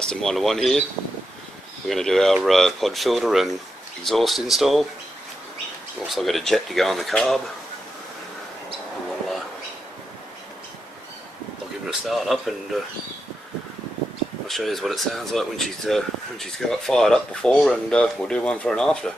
custom Model 1 here. We're going to do our pod filter and exhaust install. Also got a jet to go on the carb. I'll give it a start up and I'll show you what it sounds like when she's got fired up before, and we'll do one for an after.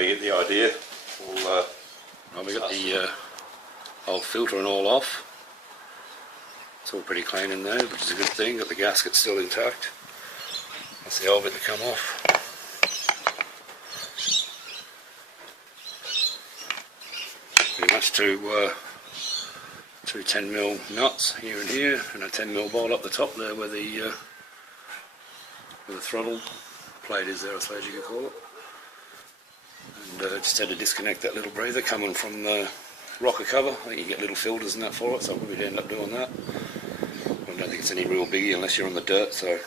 You get the idea. We got the old filter and all off. It's all pretty clean in there, which is a good thing. Got the gasket still intact. That's the old bit to come off. Pretty much two 10mm nuts here and here, and a 10mm bolt up the top there where the throttle plate is there, I suppose you could call it. And just had to disconnect that little breather coming from the rocker cover. I think you get little filters and that for it, so I'll probably end up doing that. I don't think it's any real biggie unless you're on the dirt, so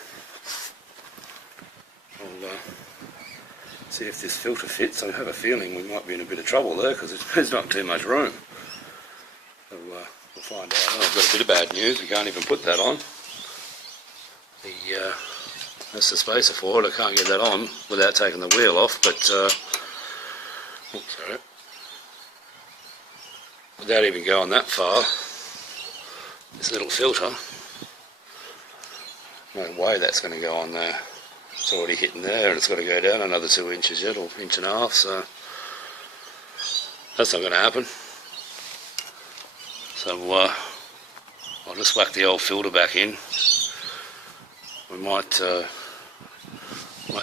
I'll see if this filter fits. I have a feeling we might be in a bit of trouble there because there's not too much room. So we'll find out. Oh, I've got a bit of bad news. We can't even put that on. That's the spacer for it. I can't get that on without taking the wheel off, but oops, sorry. Without even going that far, this little filter, no way that's going to go on there. It's already hitting there, and it's got to go down another 2 inches yet, or inch and a half, so that's not going to happen. So I'll just whack the old filter back in. We might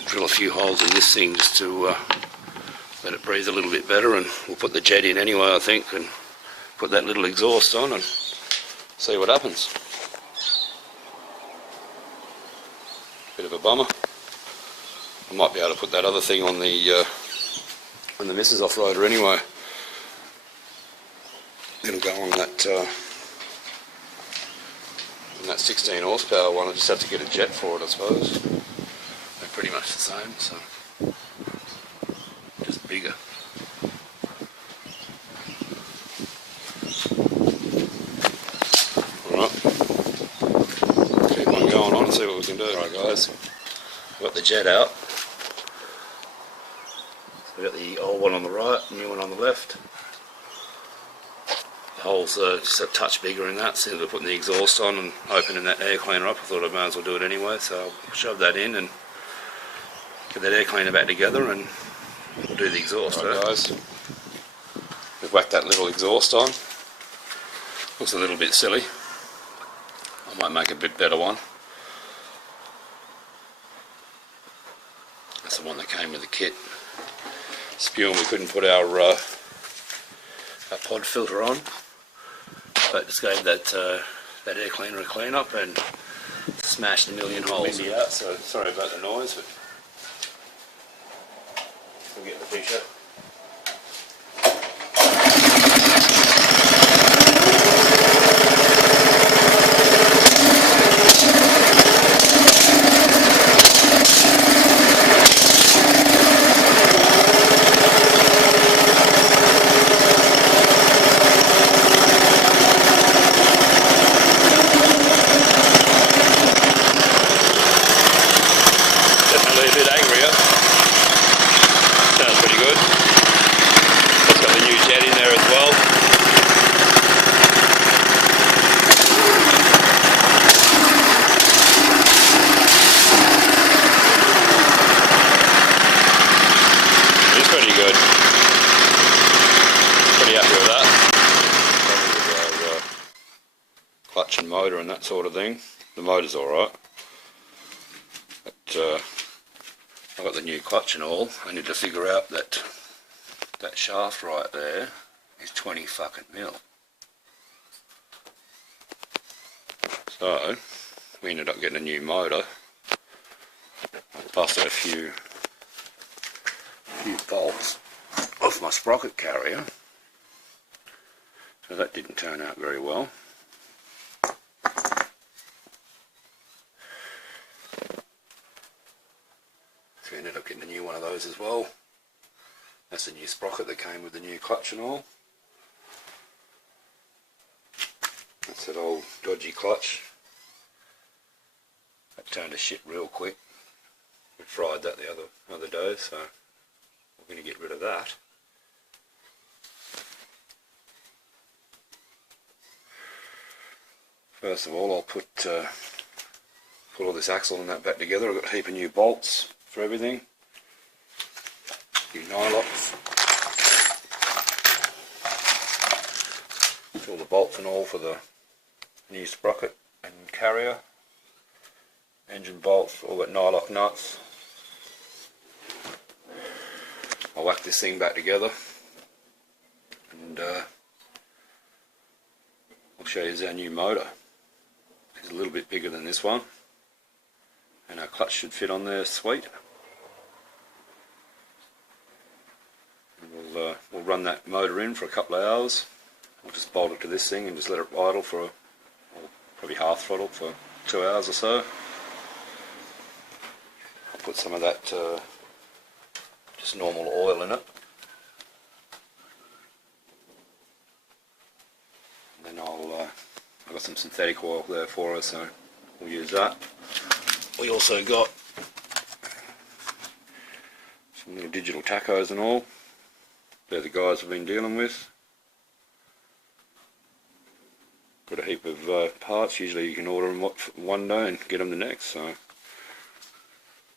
drill a few holes in this thing just to let it breathe a little bit better, and we'll put the jet in anyway, I think, and put that little exhaust on and see what happens. Bit of a bummer. I might be able to put that other thing on the missus off-roader anyway. It'll go on that 16 horsepower one. I just have to get a jet for it, I suppose. They're pretty much the same, so just bigger. Alright, keep on going on and see what we can do. Alright guys, I've got the jet out. So we've got the old one on the right, new one on the left. The holes are just a touch bigger in that, so we're putting the exhaust on and opening that air cleaner up. I thought I might as well do it anyway, so I'll shove that in and get that air cleaner back together and we'll do the exhaust. Right guys, we've whacked that little exhaust on. Looks a little bit silly. I might make a bit better one. That's the one that came with the kit. Spewing we couldn't put our pod filter on, but just gave that air cleaner a clean up and smashed a million holes. Out, so sorry about the noise, but we'll get the picture. Clutch and motor and that sort of thing. The motor's alright, but I've got the new clutch and all. I need to figure out that shaft right there is 20 fucking mil. So we ended up getting a new motor. I busted a few bolts off my sprocket carrier, so that didn't turn out very well. So we ended up getting a new one of those as well. That's the new sprocket that came with the new clutch and all. That's that old dodgy clutch. That turned to shit real quick. We fried that the other day, so we're going to get rid of that. First of all, I'll put all this axle and that back together. I've got a heap of new bolts for everything. New nylocks. All the bolts and all for the new sprocket and carrier. Engine bolts, all that nylock nuts. I'll whack this thing back together and I'll show you our new motor. It's a little bit bigger than this one and our clutch should fit on there sweet. And we'll run that motor in for a couple of hours. We'll just bolt it to this thing and just let it idle for probably half throttle for 2 hours or so. I'll put some of that just normal oil in it, and then I've got some synthetic oil there for us, so we'll use that. We also got some little digital tachos and all. They're the guys I've been dealing with. Got a heap of parts. Usually you can order them one day and get them the next, so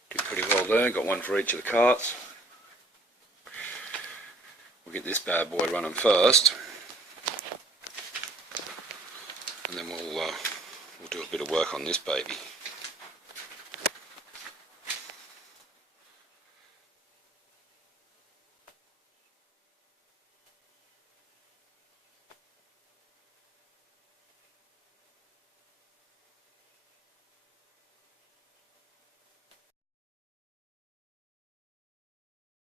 did pretty well there. Got one for each of the carts. We'll get this bad boy running first, and then we'll do a bit of work on this baby.